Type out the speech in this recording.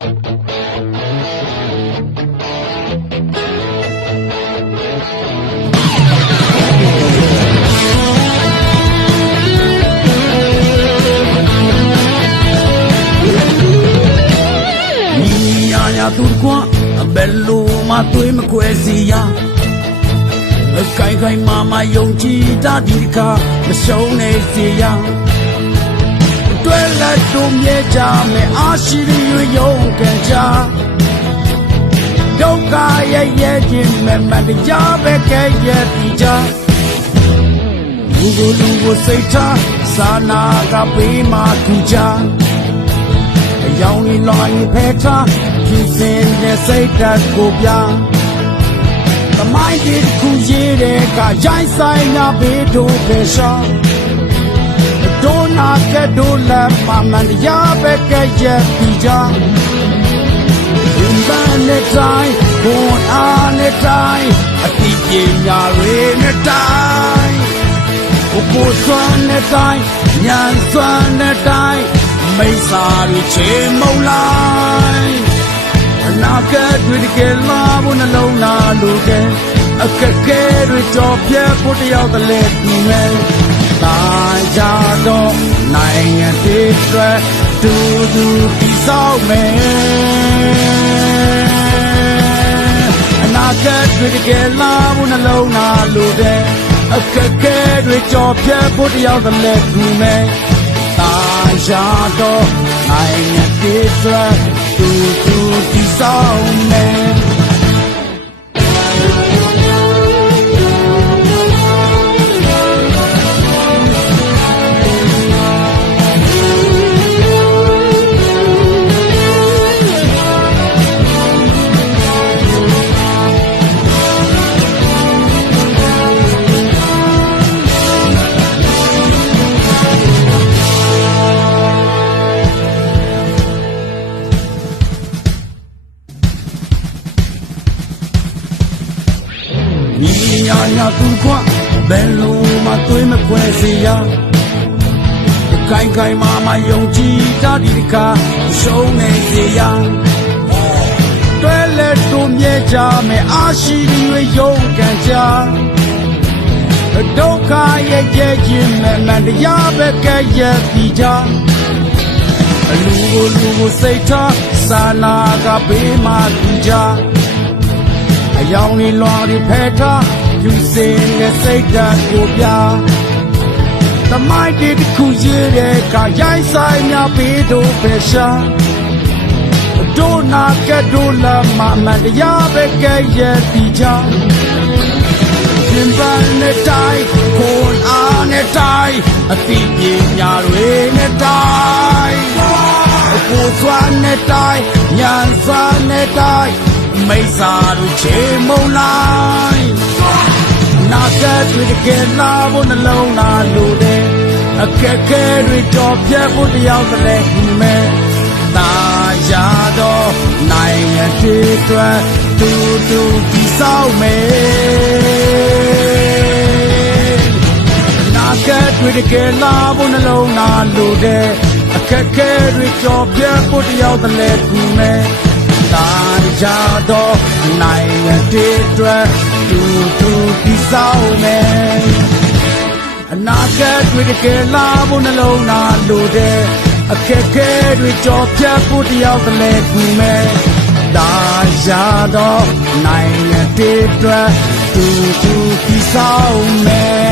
ညီညာညာသူတကွအဘယ်လိုမှသွေးမခွဲစီရအကိုင်ကိုင်မာမာယုံကြည်တာဒီတစ်ခါမရှုံးနေစီရ တွဲလက်တို့မြဲကြမယ်အာရှိရီယုံကန်ကြဒုက္ခရဲ့ရဲ့ချင်းမဲ့မတရားပဲကဲရဲ့ဒီကြလူကိုလူကိုစိတ်ထားစာနာကပေးမှသူကြအယောင်လေးလွန်ရင်ဖဲထားဖြူစင်တဲ့စိတ်ဓာတ်ကိုပြသမိုင်းဒီတစ်ခုရေးတဲ့ကရိုင်းဆိုင်နာဘေးတို့ပဲရှောင်းဒို နာကဲဒိုလာမမန်တရားပဲကဲရဲ့ပြီးကြဒီပန်းနဲ့တိုင်းဘုံအားနဲ့တိုင်းအတိပညာတွေနဲ့တိုင်းကိုကိုစွမ်းတဲ့တိုင်းညံစွမ်းတဲ့တိုင်းမိစ္ဆာတွေချေမုံလိုက်အနာဂတ်တွေတကယ်လာဖို့နှလုံးသားလိုကဲအခက်ခဲတွေကြော်ပြဲဖို့တယောက်တည်းလဲဒီမဲ့တာကြတော့ နိုင်ငံတည်အတွက်တူတူပြီးဆောင်မယ်အနာဂတ်တွေတကယ်လာဖို့နှလုံးသားလိုတဲ့အခက်ခဲတွေကြော်ပြဲဖို့တယောက်တည်းလဲဒီမဲ့တာကြတော့နိုင်ငံတည်အတွက်တူတူပြီးဆောင်မယ် ညီညာညာသူခွဘယ်လိုမှသွေးမခွဲစေရကိုင်ကိုင်မာမာယုံကြည်တာဒီတစ်ခါရှုံးနေစေရတွဲလက်တို့မြဲကြမယ်အာရှိဒီဝယုံကန်ကြဒုက္ခရဲ့ရဲ့ချင်းမဲ့မန်တရားပဲကဲရဲ့ပြီးကြလူကိုလူကိုစိတ်ထားစာနာကပေးမှသူကြအယောင်လေးလွာတွေဖဲထား ယူစင်တဲ့စိတ်ဓာတ်ကိုပြသမိုင်းတစ်ခုရေးတဲ့ကရိုင်းဆိုင်များပေးတို့ပဲရှာဒိုနာကဒိုလာမမန်တရားပဲကဲရဲ့ဒီချာရှင်ပန်းနဲ့တိုင်းခွန်အားနဲ့တိုင်းအသိပညာတွေနဲ့တိုင်းကိုယ်စွမ်းနဲ့တိုင်းဉာဏ်စွမ်းနဲ့တိုင်းမိစ္ဆာတို့ချေမုံလိုက် နာကတွေတကယ်လာဖို့နှလုံးသားလိုတယ်အခက်ခဲတွေတော့ပြတ်ဖို့တယောက်တည်းဒီမဲ့တာယာတော့နိုင်ငံတည်အတွက်တူတူဒီဆောင်မယ်နာကတ်တွေတကယ်လာဖို့နှလုံးသားလိုတဲ့အခက်ခဲတွေကြော်ပြတ်ဖို့တယောက်တည်းလဲကူမယ်တာကြတော့နိုင်ငံတည်အတွက် တူတူပြီးဆောင်မယ်အနာကတ်တွေတကယ်လာဖို့နှလုံးသားလိုတဲ့အခက်ခဲတွေကြော်ပြတ်ဖို့တယောက်တည်းလဲကူမယ်တာကြတော့နိုင်ငံတည်အတွက်တူတူပြီးဆောင်မယ်